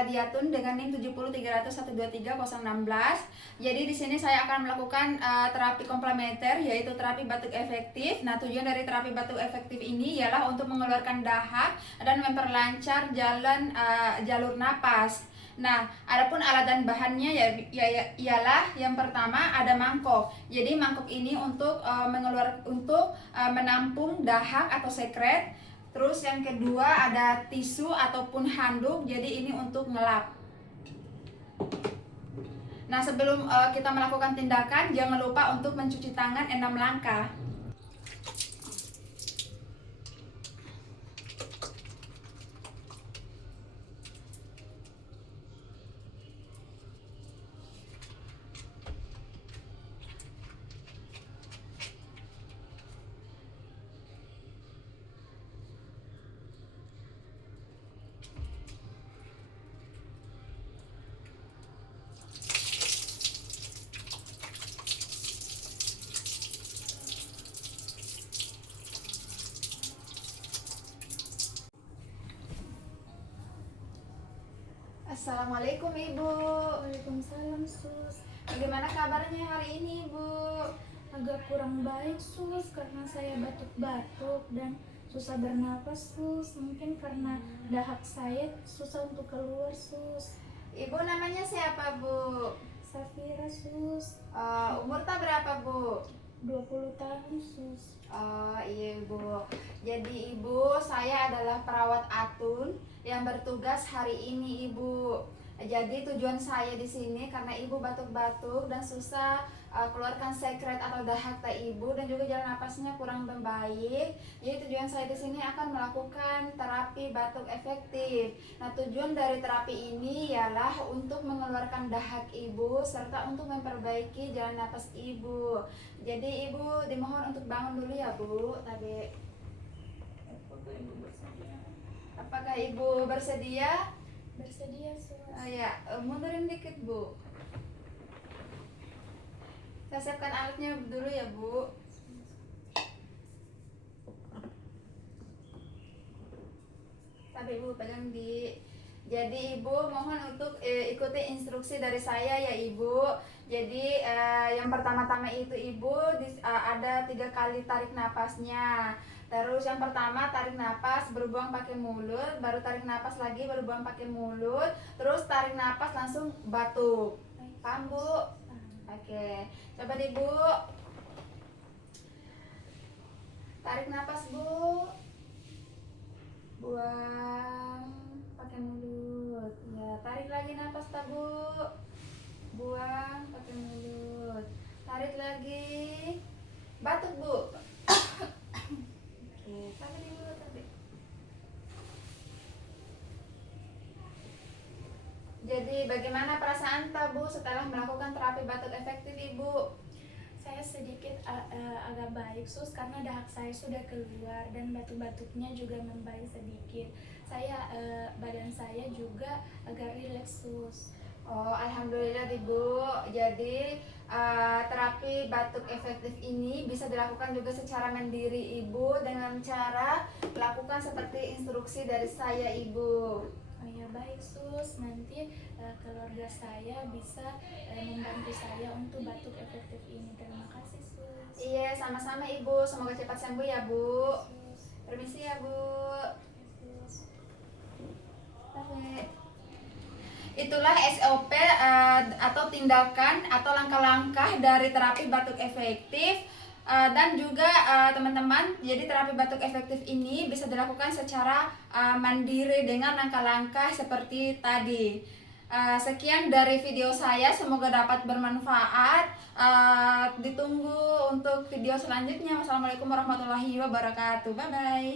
Radiatun dengan NIM 70300123016. Jadi di sini saya akan melakukan terapi komplementer, yaitu terapi batuk efektif. Nah, tujuan dari terapi batuk efektif ini ialah untuk mengeluarkan dahak dan memperlancar jalur napas. Nah, adapun alat dan bahannya ialah yang pertama ada mangkok. Jadi mangkok ini untuk menampung dahak atau sekret. Terus yang kedua ada tisu ataupun handuk. Jadi ini untuk ngelap. Nah, sebelum kita melakukan tindakan, jangan lupa untuk mencuci tangan 6 langkah. Assalamualaikum Ibu. Waalaikumsalam sus. Bagaimana kabarnya hari ini Ibu? Agak kurang baik sus karena saya batuk-batuk dan susah bernapas sus. Mungkin karena dahak saya susah untuk keluar sus. Ibu namanya siapa Bu? Safira sus. Umur tak berapa Bu? 20 tahun sus. Oh iya Ibu. Jadi Ibu, saya adalah perawat Atun yang bertugas hari ini Ibu. Jadi tujuan saya di sini karena Ibu batuk-batuk dan susah keluarkan sekret atau dahak Ibu, dan juga jalan napasnya kurang membaik. Jadi tujuan saya di sini akan melakukan terapi batuk efektif. Nah, tujuan dari terapi ini ialah untuk mengeluarkan dahak Ibu serta untuk memperbaiki jalan napas Ibu. Jadi Ibu dimohon untuk bangun dulu ya Bu. Tadi apakah Ibu bersedia? Bersedia sus. Ya, mundurin dikit Bu. Saya siapkan alatnya dulu ya Bu. Tapi Ibu pegang di. Jadi Ibu mohon untuk ikuti instruksi dari saya ya Ibu. Jadi yang pertama-tama itu Ibu ada 3 kali tarik napasnya. Terus yang pertama tarik napas berbuang pakai mulut, baru tarik napas lagi baru buang pakai mulut, terus tarik napas langsung batuk. Paham Bu? Oke, coba deh Bu. Tarik napas Bu. Buang pakai mulut. Ya, tarik lagi napas tak Bu. Buang pakai mulut. Tarik lagi. Batuk Bu. Oke, tarik dulu tadi. Jadi bagaimana perasaan Bu setelah melakukan terapi batuk efektif Ibu? Saya sedikit agak baik sus karena dahak saya sudah keluar dan batuk-batuknya juga membaik sedikit. Badan saya juga agak rileks sus. Oh, alhamdulillah Ibu. Jadi terapi batuk efektif ini bisa dilakukan juga secara mandiri Ibu dengan cara lakukan seperti instruksi dari saya Ibu. Oh ya baik sus, nanti keluarga saya bisa membantu saya untuk batuk efektif ini. Terima kasih sus. Iya, sama-sama Ibu. Semoga cepat sembuh ya Bu. Sus. Permisi ya Bu. Sus. Oke. Itulah SOP atau tindakan atau langkah-langkah dari terapi batuk efektif. Dan juga teman-teman, jadi terapi batuk efektif ini bisa dilakukan secara mandiri dengan langkah-langkah seperti tadi. Sekian dari video saya, semoga dapat bermanfaat. Ditunggu untuk video selanjutnya. Wassalamualaikum warahmatullahi wabarakatuh. Bye bye.